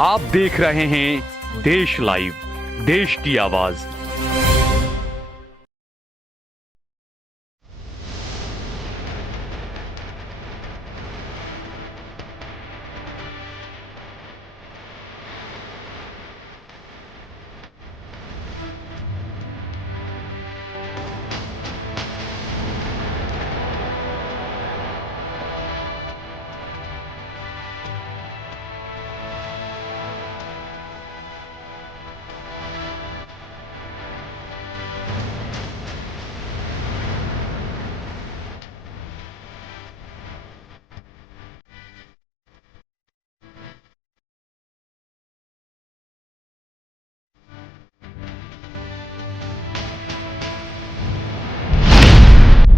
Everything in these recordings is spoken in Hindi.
आप देख रहे हैं देश लाइव, देश की आवाज।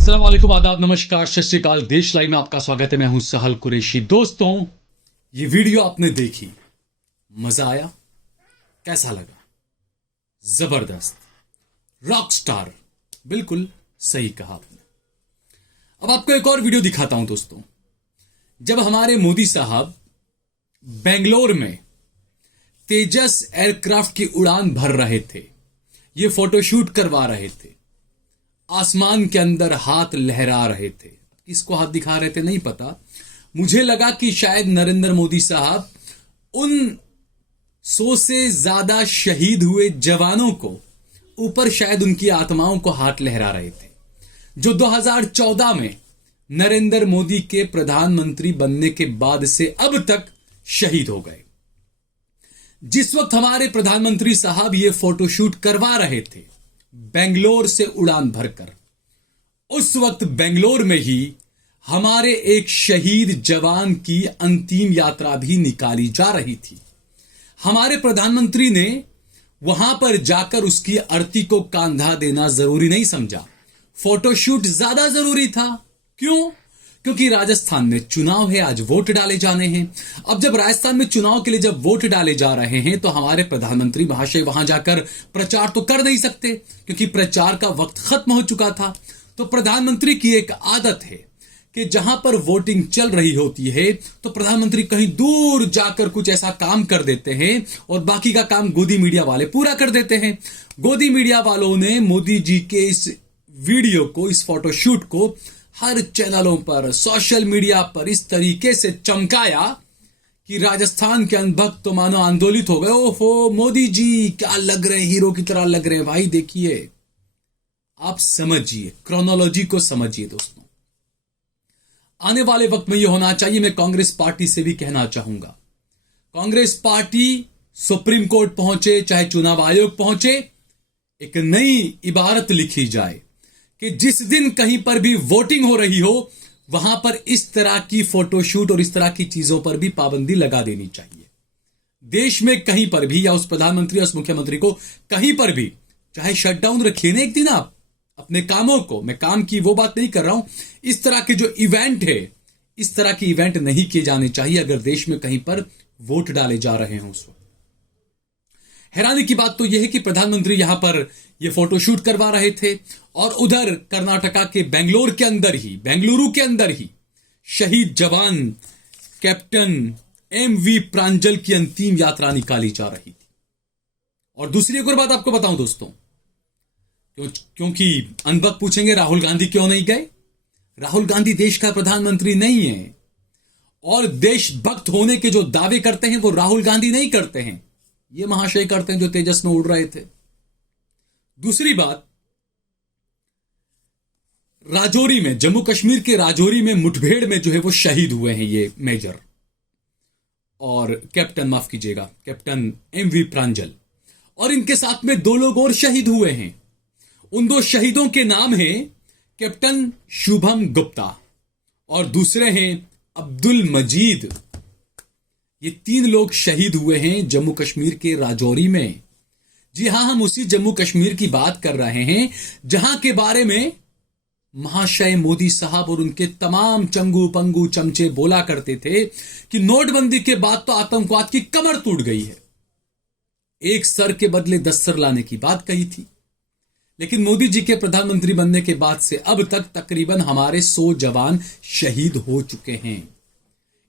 अस्सलाम वालेकुम, आदाब, नमस्कार, सत श्री अकाल। देश लाइव में आपका स्वागत है। मैं हूं सहल कुरैशी। दोस्तों, ये वीडियो आपने देखी, मजा आया? कैसा लगा? जबरदस्त, रॉक स्टार, बिल्कुल सही कहा आपने। अब आपको एक और वीडियो दिखाता हूं दोस्तों। जब हमारे मोदी साहब बेंगलोर में तेजस एयरक्राफ्ट की उड़ान भर रहे थे, ये फोटोशूट करवा रहे थे, आसमान के अंदर हाथ लहरा रहे थे। किसको हाथ दिखा रहे थे नहीं पता। मुझे लगा कि शायद नरेंद्र मोदी साहब उन 100 से ज्यादा शहीद हुए जवानों को ऊपर, शायद उनकी आत्माओं को हाथ लहरा रहे थे, जो 2014 में नरेंद्र मोदी के प्रधानमंत्री बनने के बाद से अब तक शहीद हो गए। जिस वक्त हमारे प्रधानमंत्री साहब ये फोटोशूट करवा रहे थे बेंगलोर से उड़ान भरकर, उस वक्त बेंगलोर में ही हमारे एक शहीद जवान की अंतिम यात्रा भी निकाली जा रही थी। हमारे प्रधानमंत्री ने वहां पर जाकर उसकी अर्थी को कांधा देना जरूरी नहीं समझा, फोटोशूट ज्यादा जरूरी था। क्यों? क्योंकि राजस्थान में चुनाव है, आज वोट डाले जाने हैं। अब जब राजस्थान में चुनाव के लिए जब वोट डाले जा रहे हैं तो हमारे प्रधानमंत्री महाशय वहां जाकर प्रचार तो कर नहीं सकते, क्योंकि प्रचार का वक्त खत्म हो चुका था। तो प्रधानमंत्री की एक आदत है कि जहां पर वोटिंग चल रही होती है तो प्रधानमंत्री कहीं दूर जाकर कुछ ऐसा काम कर देते हैं और बाकी का काम गोदी मीडिया वाले पूरा कर देते हैं। गोदी मीडिया वालों ने मोदी जी के इस वीडियो को, इस फोटोशूट को हर चैनलों पर, सोशल मीडिया पर इस तरीके से चमकाया कि राजस्थान के अनभक्त तो मानो आंदोलित हो गए। ओहो, मोदी जी क्या लग रहे हैं, हीरो की तरह लग रहे हैं। भाई देखिए, आप समझिए, क्रोनोलॉजी को समझिए दोस्तों। आने वाले वक्त में यह होना चाहिए। मैं कांग्रेस पार्टी से भी कहना चाहूंगा, कांग्रेस पार्टी सुप्रीम कोर्ट पहुंचे, चाहे चुनाव आयोग पहुंचे, एक नई इबारत लिखी जाए कि जिस दिन कहीं पर भी वोटिंग हो रही हो वहां पर इस तरह की फोटोशूट और इस तरह की चीजों पर भी पाबंदी लगा देनी चाहिए। देश में कहीं पर भी, या उस प्रधानमंत्री, उस मुख्यमंत्री को कहीं पर भी चाहे शटडाउन रखिए ना एक दिन आप अपने कामों को। मैं काम की वो बात नहीं कर रहा हूं, इस तरह के जो इवेंट है, इस तरह के इवेंट नहीं किए जाने चाहिए अगर देश में कहीं पर वोट डाले जा रहे हों उस वक्त। हैरानी की बात तो यह है कि प्रधानमंत्री यहां पर यह फोटोशूट करवा रहे थे और उधर कर्नाटका के बेंगलोर के अंदर ही, बेंगलुरु के अंदर ही शहीद जवान कैप्टन एमवी प्रांजल की अंतिम यात्रा निकाली जा रही थी। और दूसरी एक और बात आपको बताऊं दोस्तों, क्योंकि अनबक पूछेंगे राहुल गांधी क्यों नहीं गए। राहुल गांधी देश का प्रधानमंत्री नहीं है, और देशभक्त होने के जो दावे करते हैं वो राहुल गांधी नहीं करते हैं, ये महाशय करते हैं जो तेजस में उड़ रहे थे। दूसरी बात, राजौरी में, जम्मू कश्मीर के राजौरी में मुठभेड़ में जो है वो शहीद हुए हैं ये मेजर और कैप्टन, माफ कीजिएगा, कैप्टन एमवी प्रांजल, और इनके साथ में 2 लोग और शहीद हुए हैं। उन 2 शहीदों के नाम हैं कैप्टन शुभम गुप्ता और दूसरे हैं अब्दुल मजीद। ये 3 लोग शहीद हुए हैं जम्मू कश्मीर के राजौरी में। जी हां, हम उसी जम्मू कश्मीर की बात कर रहे हैं जहां के बारे में महाशय मोदी साहब और उनके तमाम चंगू पंगू चमचे बोला करते थे कि नोटबंदी के बाद तो आतंकवाद की कमर टूट गई है। एक सर के बदले 10 सर लाने की बात कही थी, लेकिन मोदी जी के प्रधानमंत्री बनने के बाद से अब तक तकरीबन हमारे 100 जवान शहीद हो चुके हैं।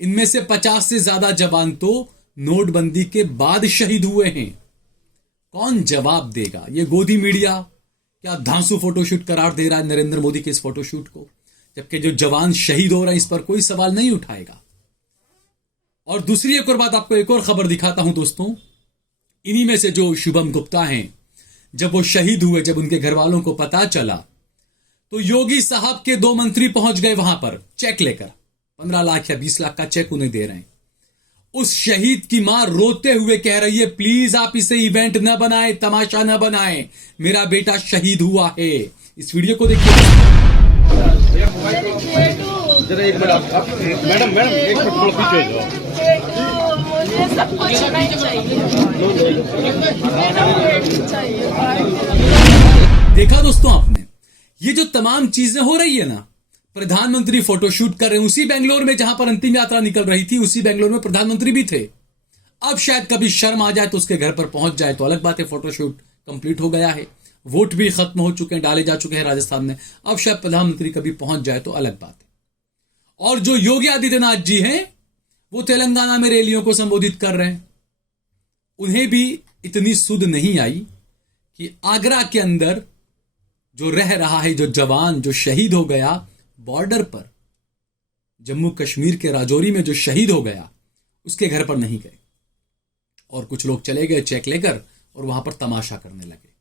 इनमें से 50 से ज्यादा जवान तो नोटबंदी के बाद शहीद हुए हैं। कौन जवाब देगा? ये गोदी मीडिया क्या धांसू फोटोशूट करार दे रहा है नरेंद्र मोदी के इस फोटोशूट को, जबकि जो जवान शहीद हो रहा है इस पर कोई सवाल नहीं उठाएगा। और दूसरी एक और बात, आपको एक और खबर दिखाता हूं दोस्तों। इन्हीं में से जो शुभम गुप्ता हैं, जब वो शहीद हुए, जब उनके घर वालों को पता चला, तो योगी साहब के 2 मंत्री पहुंच गए वहां पर चेक लेकर। 15 लाख या 20 लाख का चेक उन्हें दे रहे हैं। उस शहीद की मां रोते हुए कह रही है, प्लीज आप इसे इवेंट न बनाए, तमाशा न बनाए, मेरा बेटा शहीद हुआ है। इस वीडियो को देखिए। जरा एक मिनट आप मैडम एक मिनट थोड़ा पीछे हो जाओ। मुझे सब कुछ नहीं चाहिए। देखा दोस्तों आपने, ये जो तमाम चीजें हो रही है ना, प्रधानमंत्री फोटोशूट कर रहे हैं उसी बेंगलोर में जहां पर अंतिम यात्रा निकल रही थी, उसी बेंगलोर में प्रधानमंत्री भी थे। अब शायद कभी शर्म आ जाए तो उसके घर पर पहुंच जाए तो अलग बात है। फोटोशूट कंप्लीट हो गया है, वोट भी खत्म हो चुके हैं, डाले जा चुके हैं राजस्थान में। अब शायद प्रधानमंत्री कभी पहुंच जाए तो अलग बात है। और जो योगी आदित्यनाथ जी हैं, वो तेलंगाना में रैलियों को संबोधित कर रहे हैं। उन्हें भी इतनी सुध नहीं आई कि आगरा के अंदर जो रह रहा है, जो जवान जो शहीद हो गया बॉर्डर पर, जम्मू कश्मीर के राजौरी में जो शहीद हो गया, उसके घर पर नहीं गए। और कुछ लोग चले गए चेक लेकर और वहां पर तमाशा करने लगे।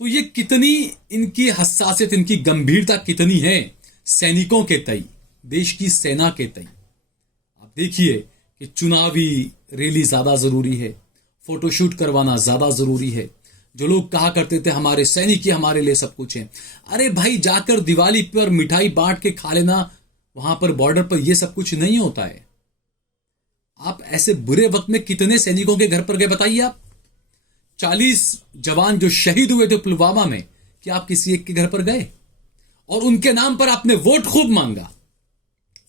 तो ये कितनी इनकी हसासियत, इनकी गंभीरता कितनी है सैनिकों के तई, देश की सेना के तई। आप देखिए कि चुनावी रैली ज्यादा जरूरी है, फोटोशूट करवाना ज्यादा जरूरी है। जो लोग कहा करते थे हमारे सैनिक ही हमारे लिए सब कुछ है, अरे भाई जाकर दिवाली पर मिठाई बांट के खा लेना, वहां पर बॉर्डर पर यह सब कुछ नहीं होता है। आप ऐसे बुरे वक्त में कितने सैनिकों के घर पर गए बताइए आप? 40 जवान जो शहीद हुए थे पुलवामा में, क्या आप किसी एक के घर पर गए? और उनके नाम पर आपने वोट खूब मांगा,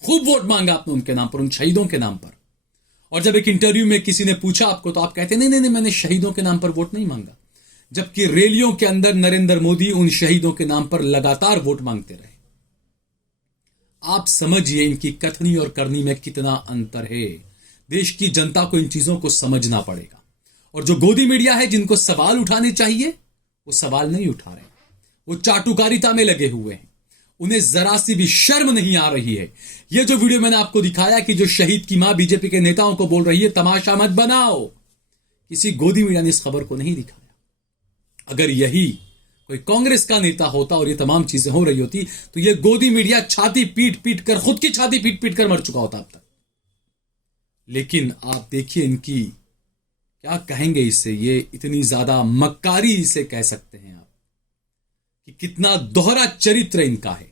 खूब वोट मांगा आपने उनके नाम पर, उन शहीदों के नाम पर। और जब एक इंटरव्यू में किसी ने पूछा आपको, तो आप कहते नहीं, मैंने शहीदों के नाम पर वोट नहीं मांगा। जबकि रैलियों के अंदर नरेंद्र मोदी उन शहीदों के नाम पर लगातार वोट मांगते रहे। आप समझिए इनकी कथनी और करनी में कितना अंतर है। देश की जनता को इन चीजों को समझना पड़ेगा। और जो गोदी मीडिया है, जिनको सवाल उठाने चाहिए, वो सवाल नहीं उठा रहे, वो चाटुकारिता में लगे हुए हैं। उन्हें जरा सी भी शर्म नहीं आ रही है। ये जो वीडियो मैंने आपको दिखाया कि जो शहीद की मां बीजेपी के नेताओं को बोल रही है तमाशा मत बनाओ, किसी गोदी मीडिया ने इस खबर को नहीं दिखाया। अगर यही कोई कांग्रेस का नेता होता और ये तमाम चीजें हो रही होती, तो ये गोदी मीडिया छाती पीट पीट कर, खुद की छाती पीट पीट कर मर चुका होता अब तक। लेकिन आप देखिए इनकी, क्या कहेंगे इससे, ये इतनी ज्यादा मक्कारी इसे कह सकते हैं आप, कि कितना दोहरा चरित्र इनका है।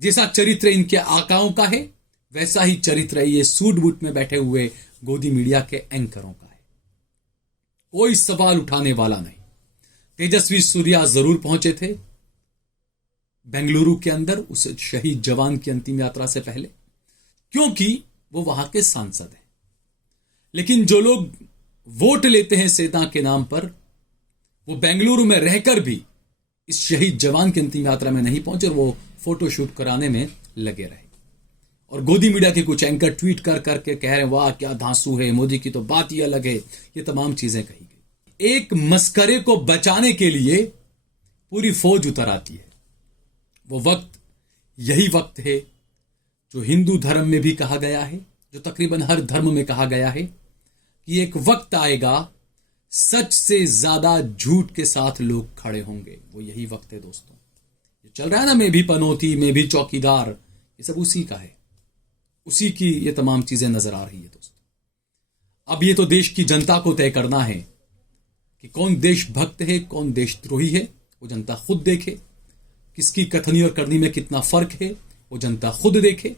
जैसा चरित्र इनके आकाओं का है, वैसा ही चरित्र ये सूट बूट में बैठे हुए गोदी मीडिया के एंकरों का है। कोई सवाल उठाने वाला नहीं। तेजस्वी सूर्या जरूर पहुंचे थे बेंगलुरु के अंदर उस शहीद जवान की अंतिम यात्रा से पहले, क्योंकि वो वहां के सांसद हैं। लेकिन जो लोग वोट लेते हैं सेना के नाम पर, वो बेंगलुरु में रहकर भी इस शहीद जवान की अंतिम यात्रा में नहीं पहुंचे और वो फोटोशूट कराने में लगे रहे। और गोदी मीडिया के कुछ एंकर ट्वीट कर करके कह रहे हैं, वाह क्या धांसू है, मोदी की तो बात ही अलग है। ये तमाम चीजें कही गई। एक मस्करे को बचाने के लिए पूरी फौज उतर आती है। वो वक्त यही वक्त है जो हिंदू धर्म में भी कहा गया है, जो तकरीबन हर धर्म में कहा गया है, कि एक वक्त आएगा सच से ज्यादा झूठ के साथ लोग खड़े होंगे। वो यही वक्त है दोस्तों। ये चल रहा है ना, मैं भी पनौती, मैं भी चौकीदार, ये सब उसी का है, उसी की ये तमाम चीजें नजर आ रही है दोस्तों। अब ये तो देश की जनता को तय करना है कि कौन देशभक्त है, कौन देशद्रोही है। वो जनता खुद देखे। किसकी कथनी और करनी में कितना फर्क है, वो जनता खुद देखे।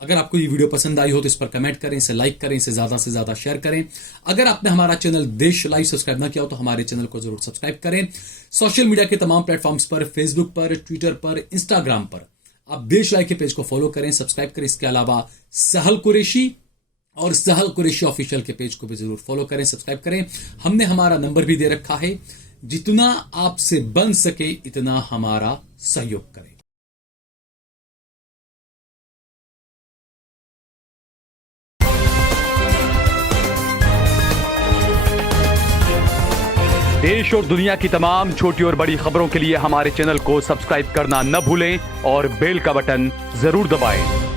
अगर आपको ये वीडियो पसंद आई हो तो इस पर कमेंट करें, इसे लाइक करें, इसे ज्यादा से ज्यादा शेयर करें। अगर आपने हमारा चैनल देश लाइव सब्सक्राइब ना किया हो तो हमारे चैनल को जरूर सब्सक्राइब करें। सोशल मीडिया के तमाम प्लेटफॉर्म्स पर, फेसबुक पर, ट्विटर पर, इंस्टाग्राम पर आप देश लाइव के पेज को फॉलो करें, सब्सक्राइब करें। इसके अलावा सहल कुरैशी और सहल कुरैशी ऑफिशियल के पेज को भी जरूर फॉलो करें, सब्सक्राइब करें। हमने हमारा नंबर भी दे रखा है, जितना आपसे बन सके इतना हमारा सहयोग करें। देश और दुनिया की तमाम छोटी और बड़ी खबरों के लिए हमारे चैनल को सब्सक्राइब करना न भूलें और बेल का बटन जरूर दबाएं।